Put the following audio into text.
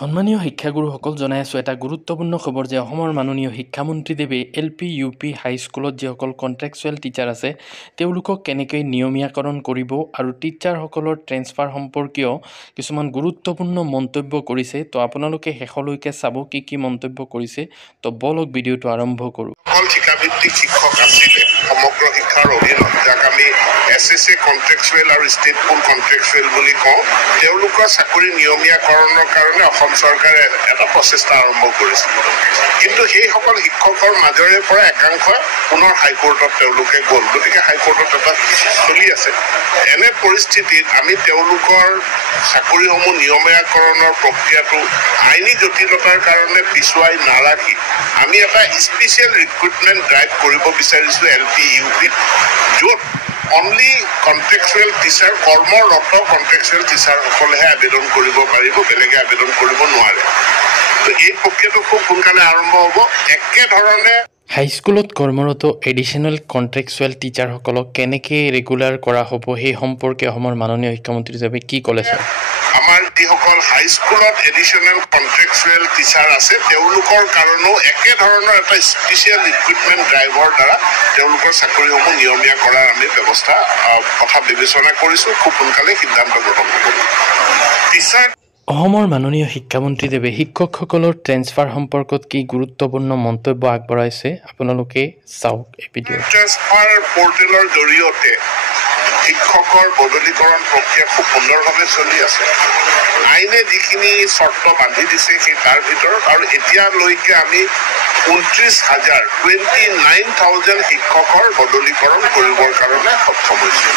সন্মানীয় শিক্ষাগুৰুসকল জনাই আছোঁ এটা গুৰুত্বপূৰ্ণ খবৰ যে অসমৰ মাননীয় শিক্ষামন্ত্ৰীদেৱে LP, UP, হাইস্কুলত যিসকল কণ্ট্ৰেকচুৱেল টিচাৰ আছে তেওঁলোকক কেনেকৈ নিয়মীয়াকৰণ কৰিব আৰু টিচাৰসকলৰ ট্ৰেন্সফাৰ সম্পৰ্কীয় কিছুমান গুৰুত্বপূৰ্ণ মন্তব্য কৰিছে। তো আপোনালোকে শেষলৈকে চাব কি মন্তব্য কৰিছে। তো বলক ভিডিঅ'টো আৰম্ভ কৰোঁ। শিক্ষাভিত্তিক শিক্ষক আছিলে সমগ্ৰ শিক্ষাৰ অধীনত যাক আমি SSA কণ্ট্ৰেকচুৱেল আৰু ষ্টেট পুল কণ্ট্ৰেকচুৱেল বুলি কওঁ, তেওঁলোকৰ চাকৰি নিয়মীয়াকৰণৰ কাৰণে অসম চৰকাৰে এটা প্ৰচেষ্টা আৰম্ভ কৰিছিল। কিন্তু সেইসকল শিক্ষকৰ মাজৰে পৰা একাংশ পুনৰ হাইকোৰ্টত তেওঁলোকে গ'ল, গতিকে হাইকোৰ্টত এটা চলি আছে। এনে পৰিস্থিতিত আমি তেওঁলোকৰ চাকৰিসমূহ নিয়মীয়াকৰণৰ প্ৰক্ৰিয়াটো আইনী জটিলতাৰ কাৰণে পিছুৱাই নাৰাখি আমি এটা স্পেচিয়েল ৰিক্ৰুটমেণ্ট ড্ৰাইভ কৰিব বিচাৰিছোঁ LP, UP, য'ত অনলি কণ্ট্ৰেকচুৱেল টিচাৰ, কৰ্মৰত কণ্ট্ৰেকচুৱেল টিচাৰসকলেহে আবেদন কৰিব পাৰিব, বেলেগে আবেদন কৰিব নোৱাৰে। তো এই প্ৰক্ৰিয়াটো খুব সোনকালে আৰম্ভ হ'ব। একেধৰণে হাইস্কুলত কৰ্মৰত এডিশ্যনেল কণ্ট্ৰেকচুৱেল টিচাৰসকলক কেনেকৈ ৰেগুলাৰ কৰা হ'ব সেই সম্পৰ্কে অসমৰ মাননীয় শিক্ষামন্ত্ৰী হিচাপে কি ক'লে ছাৰ? আমাৰ যিসকল হাইস্কুলত এডিশ্যনেল কণ্ট্ৰেকচুৱেল টিচাৰ আছে তেওঁলোকৰ কাৰণেও একেধৰণৰ এটা স্পেচিয়েল ৰিক্ৰুটমেণ্ট ড্ৰাইভৰ দ্বাৰা তেওঁলোকৰ চাকৰিসমূহ নিয়মীয়া কৰাৰ আমি ব্যৱস্থা কথা বিবেচনা কৰিছোঁ। খুব সোনকালে সিদ্ধান্ত গ্ৰহণ কৰিব। টিচাৰ অসমৰ মাননীয় শিক্ষামন্ত্ৰীদেৱে শিক্ষকসকলৰ ট্ৰেন্সফাৰ সম্পৰ্কত কি গুৰুত্বপূৰ্ণ মন্তব্য আগবঢ়াইছে আপোনালোকে চাওক এই ভিডিঅ'। ট্ৰেন্সফাৰ পৰ্টেলৰ জৰিয়তে শিক্ষকৰ বদলীকৰণ প্ৰক্ৰিয়া খুব সুন্দৰভাৱে চলি আছে। আইনে যিখিনি চৰ্ত বান্ধি দিছে সেই তাৰ ভিতৰত আৰু এতিয়ালৈকে আমি 29,000 শিক্ষকৰ বদলীকৰণ কৰিবৰ কাৰণে সক্ষম হৈছোঁ।